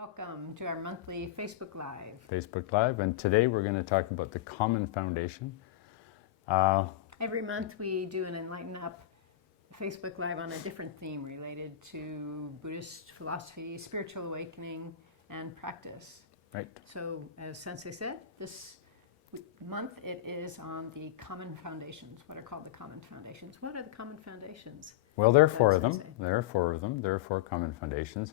Welcome to our monthly Facebook Live. Facebook Live, and today we're going to talk about the common foundation. Every month we do an Enlighten-Up Facebook Live on a different theme related to Buddhist philosophy, spiritual awakening, and practice. Right. So, as Sensei said, this month it is on the common foundations. What are called the common foundations? What are the common foundations? Well, there are four of them. There are four of them. There are four common foundations.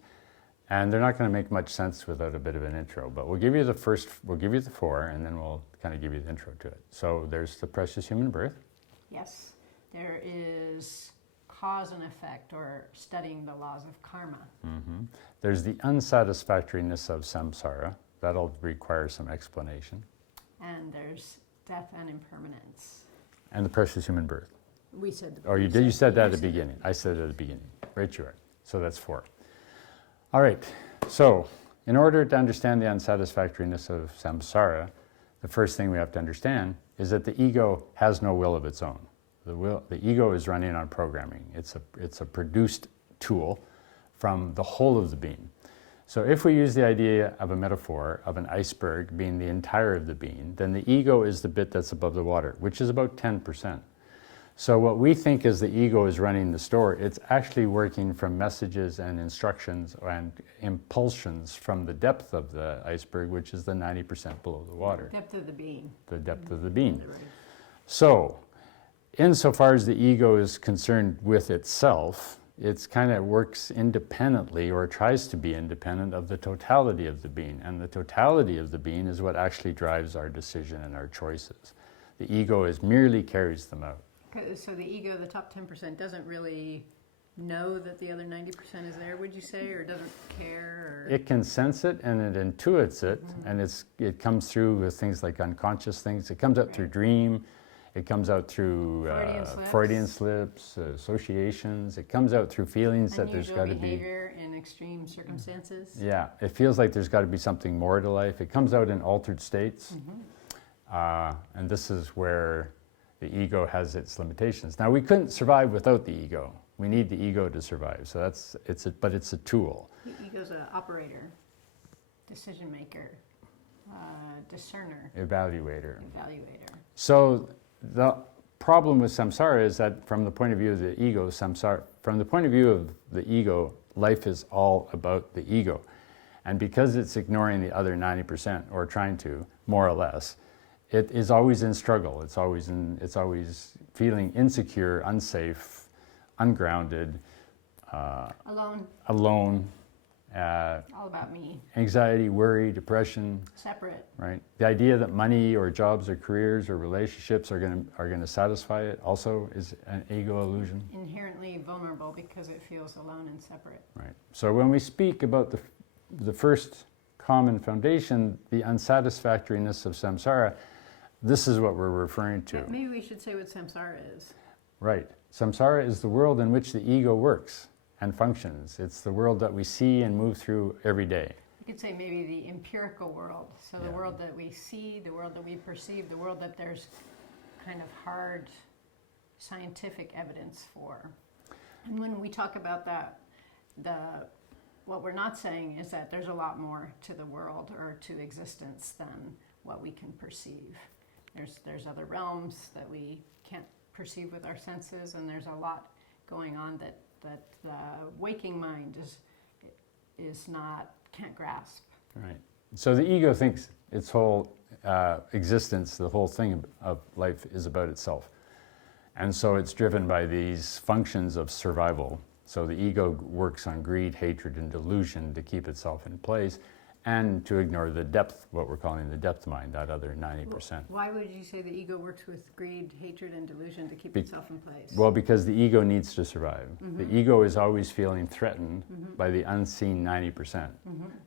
And they're not going to make much sense without a bit of an intro, but we'll give you the four, and then we'll kind of give you the intro to it. So there's the precious human birth. Yes. There is cause and effect, or studying the laws of karma. Mm-hmm. There's the unsatisfactoriness of samsara. That'll require some explanation. And there's death and impermanence. And the precious human birth. We said the Oh, you did. You said that at the beginning. I said it at the beginning. Right, you are. So that's four. All right, so in order to understand the unsatisfactoriness of samsara, the first thing we have to understand is that the ego has no will of its own. The ego is running on programming. It's a produced tool from the whole of the being. So if we use the idea of a metaphor of an iceberg being the entire of the being, then the ego is the bit that's above the water, which is about 10%. So what we think is the ego is running the store, it's actually working from messages and instructions and impulsions from the depth of the iceberg, which is the 90% below the water. Depth of the being. The depth of the being. Right. So, insofar as the ego is concerned with itself, it kind of works independently, or tries to be independent of the totality of the being. And the totality of the being is what actually drives our decision and our choices. The ego merely carries them out. So the ego, the top 10%, doesn't really know that the other 90% is there, would you say, or doesn't care? Or? It can sense it and it intuits it, and it comes through with things like unconscious things. It comes out through dream, it comes out through Freudian slips, associations. It comes out through feelings that there's got to be behavior in extreme circumstances. Yeah, it feels like there's got to be something more to life. It comes out in altered states, and this is where the ego has its limitations. Now, we couldn't survive without the ego. We need the ego to survive. So but it's a tool. The ego's an operator, decision maker, discerner, Evaluator. Evaluator. So the problem with samsara is that from the point of view of the ego, from the point of view of the ego, life is all about the ego. And because it's ignoring the other 90%, or trying to, more or less, it is always in struggle. It's always feeling insecure, unsafe, ungrounded, alone. All about me. Anxiety, worry, depression. Separate. Right. The idea that money or jobs or careers or relationships are going to satisfy it also is an ego illusion. Inherently vulnerable because it feels alone and separate. Right. So when we speak about the first common foundation, the unsatisfactoriness of samsara, this is what we're referring to. Maybe we should say what samsara is. Right. Samsara is the world in which the ego works and functions. It's the world that we see and move through every day. You could say maybe the empirical world. So the world that we see, the world that we perceive, the world that there's kind of hard scientific evidence for. And when we talk about that, what we're not saying is that there's a lot more to the world or to existence than what we can perceive. There's other realms that we can't perceive with our senses, and there's a lot going on that the waking mind can't grasp. Right. So the ego thinks its whole existence, the whole thing of life, is about itself. And so it's driven by these functions of survival. So the ego works on greed, hatred, and delusion to keep itself in place, and to ignore the depth, what we're calling the depth mind, that other 90%. Why would you say the ego works with greed, hatred, and delusion to keep itself in place? Well, because the ego needs to survive. The ego is always feeling threatened by the unseen 90%.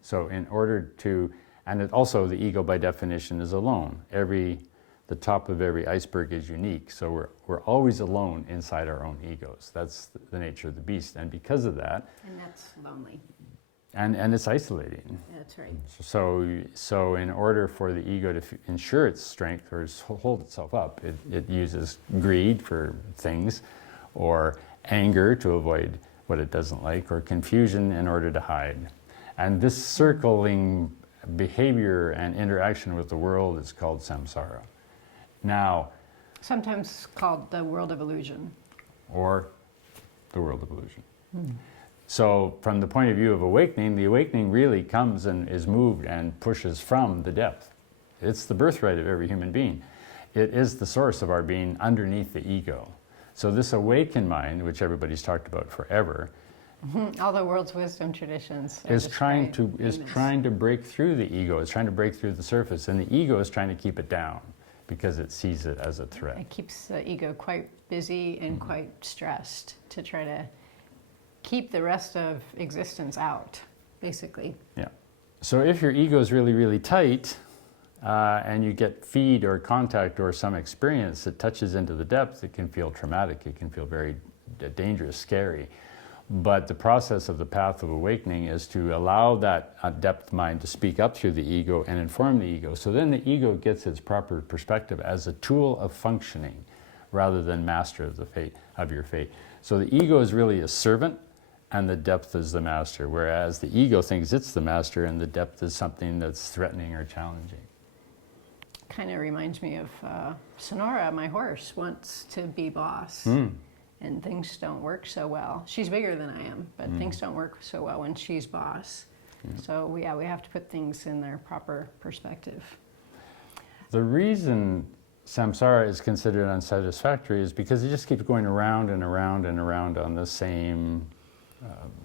So in order to, and also the ego by definition is alone. The top of every iceberg is unique, so we're always alone inside our own egos. That's the nature of the beast, and because of that... And that's lonely. And it's isolating. That's right. So in order for the ego to ensure its strength or hold itself up, it uses greed for things, or anger to avoid what it doesn't like, or confusion in order to hide. And this circling behavior and interaction with the world is called samsara. Now, Sometimes called the world of illusion. or the world of illusion. So from the point of view of awakening, the awakening really comes and is moved and pushes from the depth. It's the birthright of every human being. It is the source of our being underneath the ego. So this awakened mind, which everybody's talked about forever, All the world's wisdom traditions is trying to break through the ego. It's trying to break through the surface, and the ego is trying to keep it down because it sees it as a threat. It keeps the ego quite busy and quite stressed to try to keep the rest of existence out, basically. Yeah. So if your ego is really, really tight, and you get feed or contact or some experience that touches into the depth, it can feel traumatic. It can feel very dangerous, scary. But the process of the path of awakening is to allow that depth mind to speak up through the ego and inform the ego. So then the ego gets its proper perspective as a tool of functioning rather than master of the fate of your fate. So the ego is really a servant and the depth is the master, whereas the ego thinks it's the master and the depth is something that's threatening or challenging. Kind of reminds me of Sonora, my horse, wants to be boss. And things don't work so well. She's bigger than I am, but things don't work so well when she's boss. So we have to put things in their proper perspective. The reason samsara is considered unsatisfactory is because it just keeps going around and around and around on the same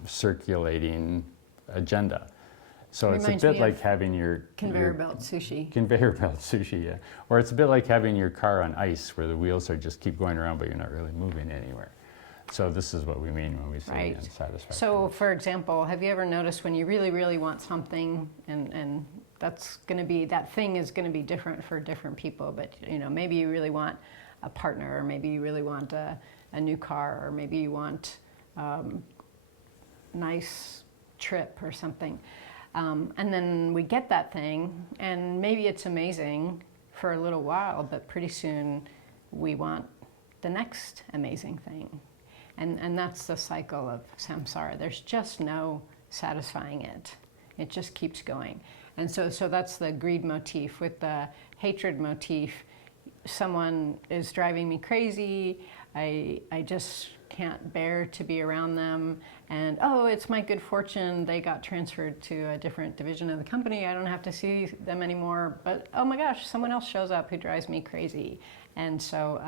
circulating agenda. So it's a bit like having your conveyor belt sushi. Conveyor belt sushi, yeah. Or it's a bit like having your car on ice where the wheels are just keep going around but you're not really moving anywhere. So this is what we mean when we say unsatisfactory. So for example, have you ever noticed when you really, really want something and that's going to be, that thing is going to be different for different people, but you know, maybe you really want a partner, or maybe you really want a new car, or maybe you want nice trip or something. And then we get that thing, and maybe it's amazing for a little while, but pretty soon we want the next amazing thing. And that's the cycle of samsara. There's just no satisfying it. It just keeps going. And so that's the greed motif. With the hatred motif, someone is driving me crazy, I just can't bear to be around them, and oh, it's my good fortune, they got transferred to a different division of the company, I don't have to see them anymore, but oh my gosh, someone else shows up who drives me crazy. And so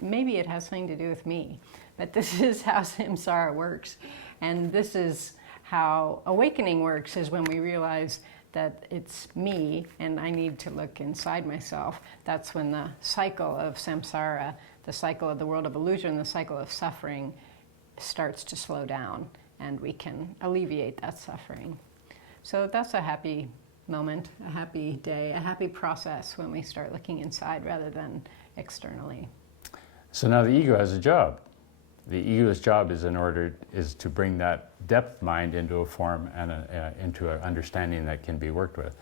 maybe it has something to do with me, but this is how samsara works. And this is how awakening works, is when we realize that it's me and I need to look inside myself. That's when the cycle of samsara, the cycle of the world of illusion, the cycle of suffering starts to slow down, and we can alleviate that suffering. So that's a happy moment, a happy day, a happy process when we start looking inside rather than externally. So now the ego has a job. The ego's job is to bring that depth mind into a form and into an understanding that can be worked with.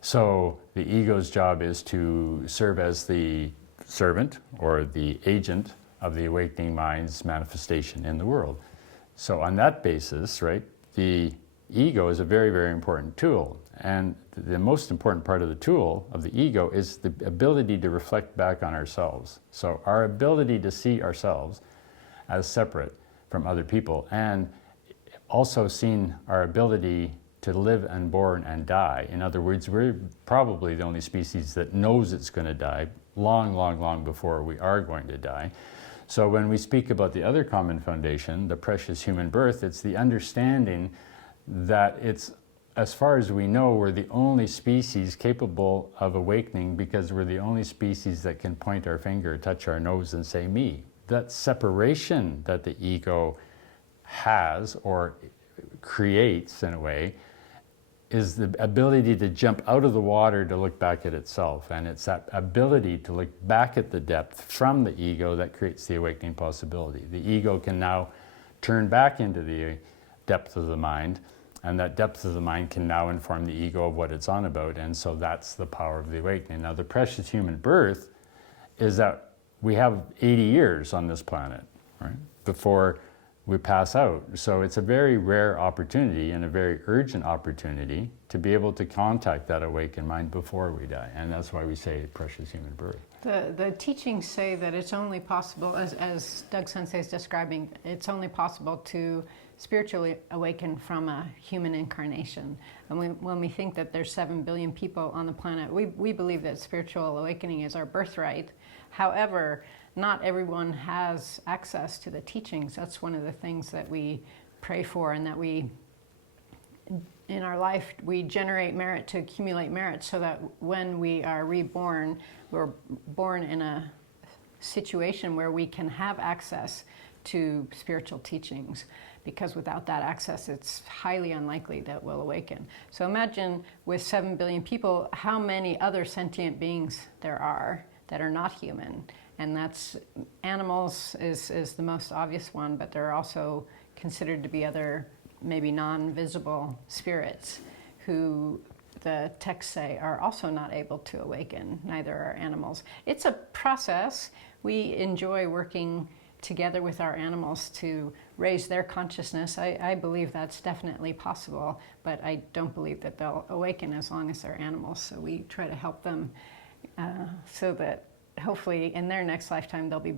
So the ego's job is to serve as the servant or the agent of the awakening mind's manifestation in the world. So on that basis, right, the ego is a very, very important tool. And the most important part of the tool of the ego is the ability to reflect back on ourselves. So our ability to see ourselves as separate from other people, and also seeing our ability to live and born and die. In other words, we're probably the only species that knows it's going to die long, long, long before we are going to die. So when we speak about the other common foundation, the precious human birth, it's the understanding that it's, as far as we know, we're the only species capable of awakening because we're the only species that can point our finger, touch our nose and say, me. That separation that the ego has or creates in a way is the ability to jump out of the water to look back at itself. And it's that ability to look back at the depth from the ego that creates the awakening possibility. The ego can now turn back into the depth of the mind, and that depth of the mind can now inform the ego of what it's on about, and so that's the power of the awakening. Now the precious human birth is that we have 80 years on this planet, right, before we pass out. So it's a very rare opportunity and a very urgent opportunity to be able to contact that awakened mind before we die. And that's why we say precious human birth. The teachings say that it's only possible, as Doug Sensei is describing, it's only possible to spiritually awaken from a human incarnation. And when we think that there's 7 billion people on the planet, we believe that spiritual awakening is our birthright. However, not everyone has access to the teachings. That's one of the things that we pray for, and that we, in our life, we generate merit to accumulate merit, so that when we are reborn, we're born in a situation where we can have access to spiritual teachings. Because without that access, it's highly unlikely that we'll awaken. So imagine with 7 billion people, how many other sentient beings there are that are not human. And that's, animals is the most obvious one, but there are also considered to be other maybe non-visible spirits who the texts say are also not able to awaken, neither are animals. It's a process. We enjoy working together with our animals to raise their consciousness. I believe that's definitely possible, but I don't believe that they'll awaken as long as they're animals. So we try to help them so that hopefully in their next lifetime they'll be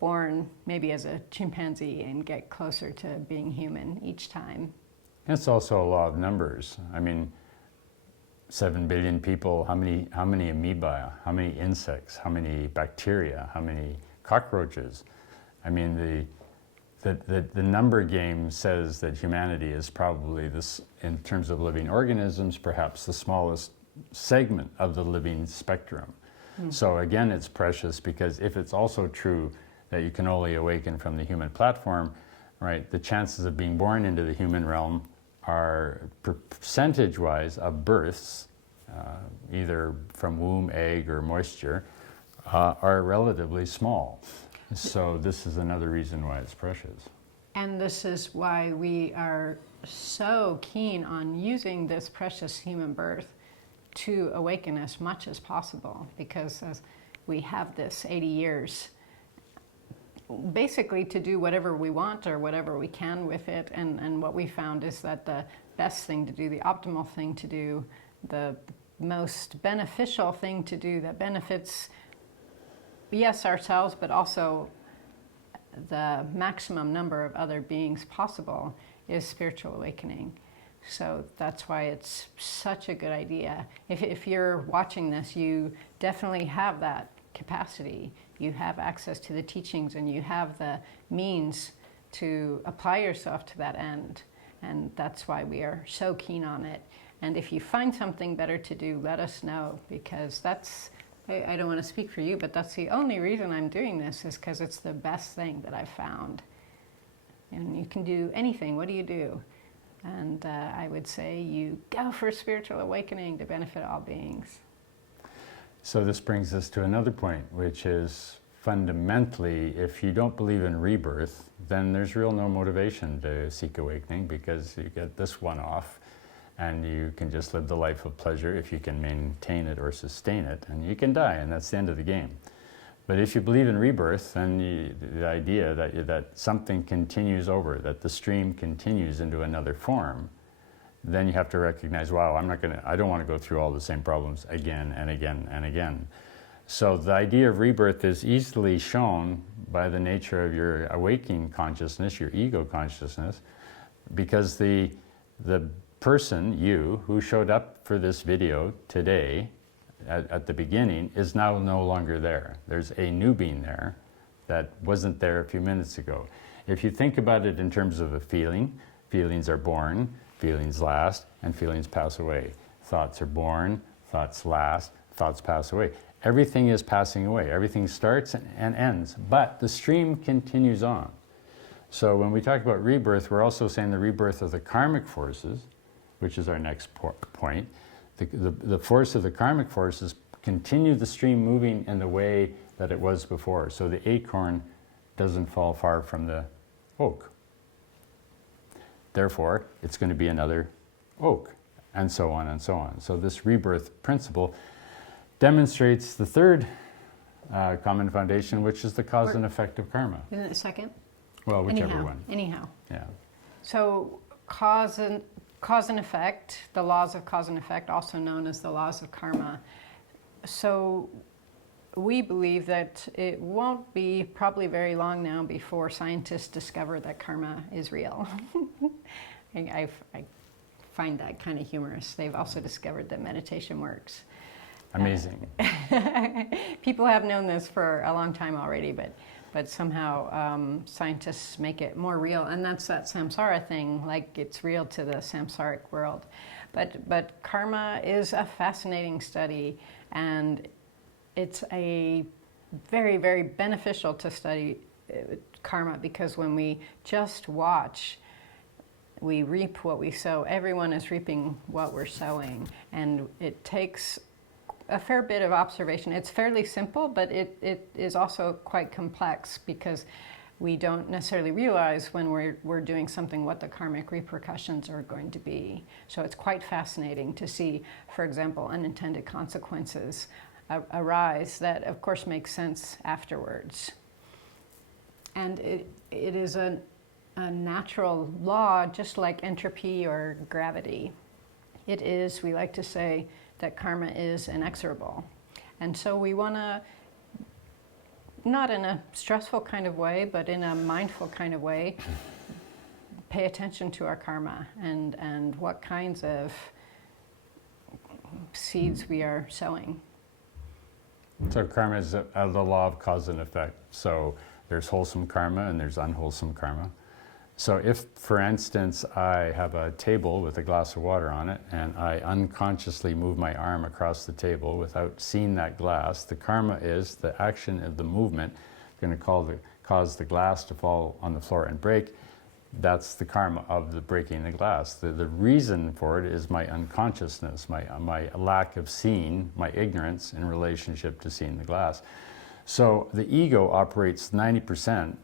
born maybe as a chimpanzee and get closer to being human each time. It's also a law of numbers. I mean, 7 billion people, how many amoeba, how many insects, how many bacteria, how many cockroaches? I mean, the number game says that humanity is probably, this, in terms of living organisms, perhaps the smallest segment of the living spectrum. So again, it's precious, because if it's also true that you can only awaken from the human platform, right, the chances of being born into the human realm are, percentage-wise, of births, either from womb, egg, or moisture, are relatively small. So this is another reason why it's precious. And this is why we are so keen on using this precious human birth to awaken as much as possible, because we have this 80 years basically to do whatever we want or whatever we can with it. And what we found is that the best thing to do, the optimal thing to do, the most beneficial thing to do that benefits, yes, ourselves, but also the maximum number of other beings possible, is spiritual awakening. So that's why it's such a good idea. If you're watching this, you definitely have that capacity. You have access to the teachings, and you have the means to apply yourself to that end. And that's why we are so keen on it. And if you find something better to do, let us know, because that's, I don't want to speak for you, but that's the only reason I'm doing this, is because it's the best thing that I've found. And you can do anything. What do you do? And I would say you go for spiritual awakening to benefit all beings. So this brings us to another point, which is fundamentally, if you don't believe in rebirth, then there's real no motivation to seek awakening, because you get this one off, and you can just live the life of pleasure if you can maintain it or sustain it, and you can die, and that's the end of the game. But if you believe in rebirth, then the idea that something continues over, that the stream continues into another form, then you have to recognize, wow, I don't want to go through all the same problems again and again and again. So the idea of rebirth is easily shown by the nature of your awakening consciousness, your ego consciousness, because the person, you, who showed up for this video today, at the beginning, is now no longer there. There's a new being there that wasn't there a few minutes ago. If you think about it in terms of a feeling, feelings are born, feelings last, and feelings pass away. Thoughts are born, thoughts last, thoughts pass away. Everything is passing away. Everything starts and ends, but the stream continues on. So when we talk about rebirth, we're also saying the rebirth of the karmic forces, which is our next point. The force of the karmic forces continue the stream moving in the way that it was before. So the acorn doesn't fall far from the oak. Therefore, it's going to be another oak, and so on and so on. So this rebirth principle demonstrates the third common foundation, which is the cause and effect of karma. Isn't it second? Well, whichever one. Anyhow. Yeah. So cause and effect, the laws of cause and effect, also known as the laws of karma. So we believe that it won't be probably very long now before scientists discover that karma is real. I find that kind of humorous. They've also discovered that meditation works. Amazing. People have known this for a long time already, but somehow scientists make it more real, and that's that samsara thing, like it's real to the samsaric world. But karma is a fascinating study, and it's a very, very beneficial to study karma, because when we just watch, we reap what we sow. Everyone is reaping what we're sowing, and it takes a fair bit of observation. It's fairly simple, but it is also quite complex, because we don't necessarily realize when we're doing something what the karmic repercussions are going to be. So it's quite fascinating to see, for example, unintended consequences arise that of course make sense afterwards. And it is a natural law, just like entropy or gravity. It is, we like to say, that karma is inexorable. And so we want to, not in a stressful kind of way, but in a mindful kind of way, pay attention to our karma and what kinds of seeds we are sowing. So karma is the law of cause and effect. So there's wholesome karma and there's unwholesome karma. So if, for instance, I have a table with a glass of water on it, and I unconsciously move my arm across the table without seeing that glass, the karma is the action of the movement going to cause the glass to fall on the floor and break. That's the karma of the breaking the glass. The reason for it is my unconsciousness, my lack of seeing, my ignorance in relationship to seeing the glass. So the ego operates 90%,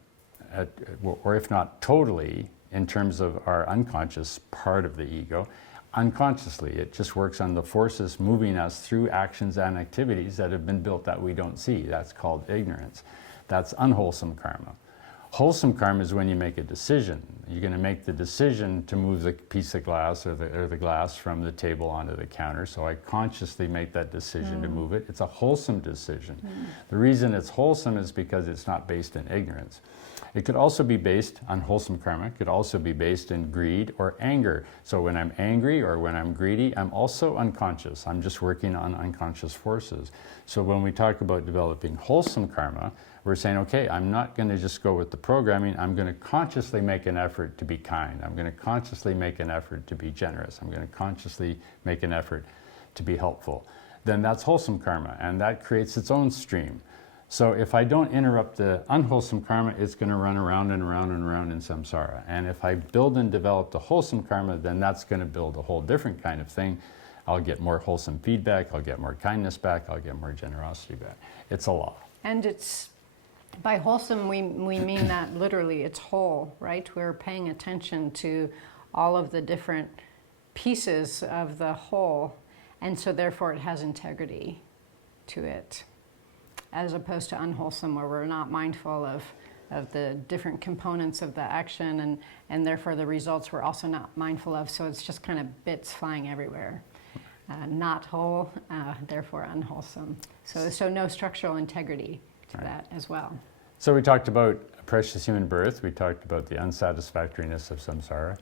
or if not totally, in terms of our unconscious part of the ego. Unconsciously, it just works on the forces moving us through actions and activities that have been built that we don't see. That's called ignorance. That's unwholesome karma. Wholesome karma is when you make a decision. You're going to make the decision to move the piece of glass or the glass from the table onto the counter. So I consciously make that decision to move it. It's a wholesome decision. The reason it's wholesome is because it's not based in ignorance. It could also be based on wholesome karma. It could also be based in greed or anger. So when I'm angry or when I'm greedy, I'm also unconscious. I'm just working on unconscious forces. So when we talk about developing wholesome karma, we're saying, okay, I'm not going to just go with the programming. I'm going to consciously make an effort to be kind. I'm going to consciously make an effort to be generous. I'm going to consciously make an effort to be helpful. Then that's wholesome karma, and that creates its own stream. So if I don't interrupt the unwholesome karma, it's going to run around and around and around in samsara. And if I build and develop the wholesome karma, then that's going to build a whole different kind of thing. I'll get more wholesome feedback, I'll get more kindness back, I'll get more generosity back. It's a law. And it's, by wholesome, we mean that literally, it's whole, right? We're paying attention to all of the different pieces of the whole, and so therefore it has integrity to it, as opposed to unwholesome, where we're not mindful of the different components of the action, and therefore the results we're also not mindful of, so it's just kind of bits flying everywhere. Not whole, therefore unwholesome. So no structural integrity to that as well. So we talked about a precious human birth, we talked about the unsatisfactoriness of samsara,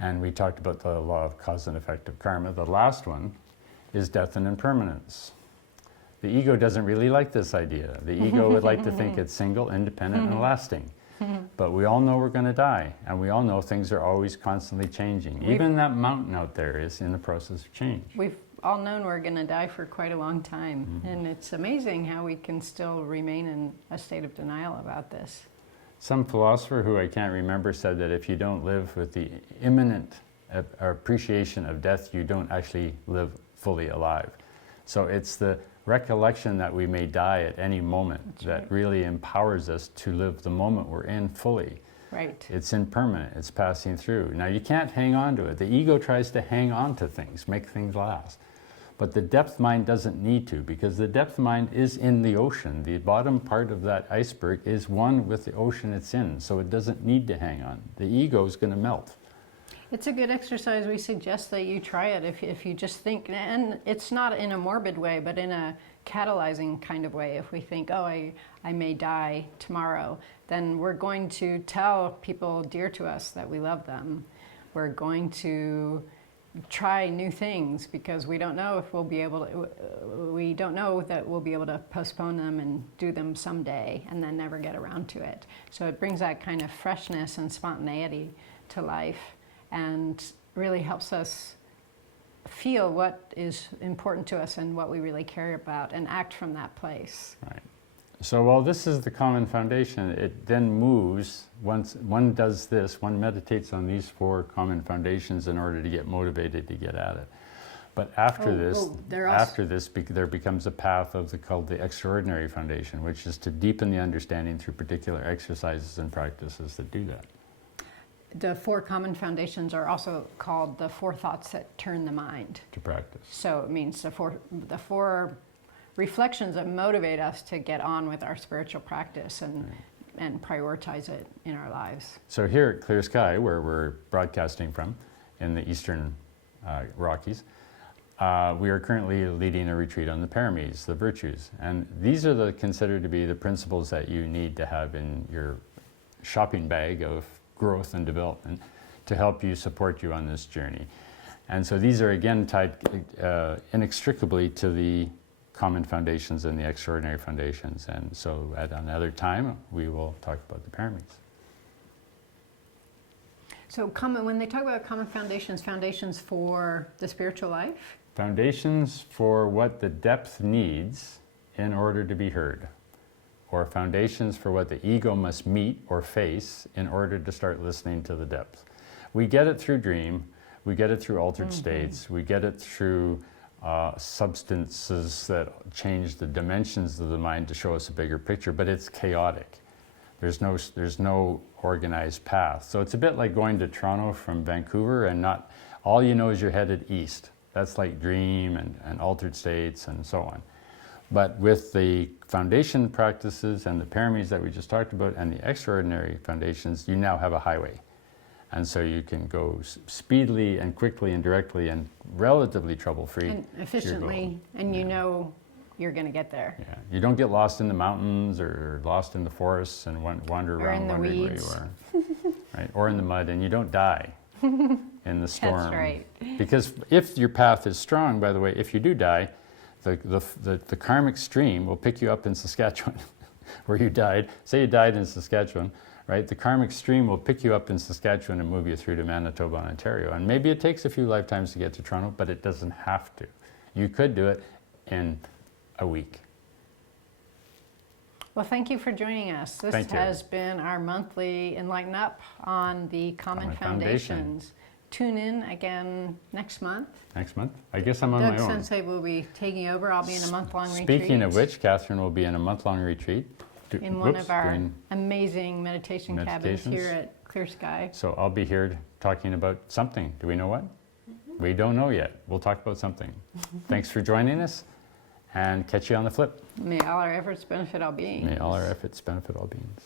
and we talked about the law of cause and effect of karma. The last one is death and impermanence. The ego doesn't really like this idea. The ego would like to think it's single, independent, and lasting. But we all know we're going to die, and we all know things are always constantly changing. Even that mountain out there is in the process of change. We've all known we're going to die for quite a long time, and it's amazing how we can still remain in a state of denial about this. Some philosopher who I can't remember said that if you don't live with the imminent appreciation of death, you don't actually live fully alive. So it's the recollection that we may die at any moment that really empowers us to live the moment we're in fully. Right. It's impermanent, it's passing through. Now you can't hang on to it. The ego tries to hang on to things, make things last. But the depth mind doesn't need to, because the depth mind is in the ocean. The bottom part of that iceberg is one with the ocean it's in, so it doesn't need to hang on. The ego is going to melt. It's a good exercise. We suggest that you try it if you just think, and it's not in a morbid way, but in a catalyzing kind of way. If we think, oh, I may die tomorrow, then we're going to tell people dear to us that we love them. We're going to try new things because we don't know if we'll be able to, we don't know that we'll be able to postpone them and do them someday and then never get around to it. So it brings that kind of freshness and spontaneity to life and really helps us feel what is important to us and what we really care about and act from that place. Right. So while this is the common foundation, it then moves, once one does this, one meditates on these 4 common foundations in order to get motivated to get at it. But after this, there becomes a path called the extraordinary foundation, which is to deepen the understanding through particular exercises and practices that do that. The 4 common foundations are also called the 4 thoughts that turn the mind. To practice. So it means the four reflections that motivate us to get on with our spiritual practice and prioritize it in our lives. So here at Clear Sky, where we're broadcasting from in the eastern Rockies, we are currently leading a retreat on the paramis, the virtues. And these are considered to be the principles that you need to have in your shopping bag of growth and development to help you support you on this journey. And so these are again tied inextricably to the common foundations and the extraordinary foundations. And so at another time, we will talk about the paramis. So when they talk about common foundations for the spiritual life? Foundations for what the depth needs in order to be heard. Or foundations for what the ego must meet or face in order to start listening to the depth. We get it through dream, we get it through altered states, we get it through substances that change the dimensions of the mind to show us a bigger picture, but it's chaotic. There's no organized path. So it's a bit like going to Toronto from Vancouver and not, all you know is you're headed east. That's like dream and altered states and so on. But with the foundation practices and the paramis that we just talked about and the extraordinary foundations, you now have a highway. And so you can go speedily and quickly and directly and relatively trouble-free. And efficiently, and you know you're going to get there. Yeah. You don't get lost in the mountains or lost in the forests and wander around wondering where you are. Right? Or in the mud, and you don't die in the storm. That's right. Because if your path is strong, by the way, if you do die, the karmic stream will pick you up in Saskatchewan, where you died. Say you died in Saskatchewan, right? The karmic stream will pick you up in Saskatchewan and move you through to Manitoba and Ontario. And maybe it takes a few lifetimes to get to Toronto, but it doesn't have to. You could do it in a week. Well, thank you for joining us. This has been our monthly Enlighten-Up on the Common Foundations. Tune in again next month. Next month? I guess I'm on my own. Doug Sensei will be taking over. I'll be in a month-long retreat. Speaking of which, Catherine will be in a month-long retreat. In one of our amazing meditation cabins here at Clear Sky. So I'll be here talking about something. Do we know what? We don't know yet. We'll talk about something. Thanks for joining us, and catch you on the flip. May all our efforts benefit all beings. May all our efforts benefit all beings.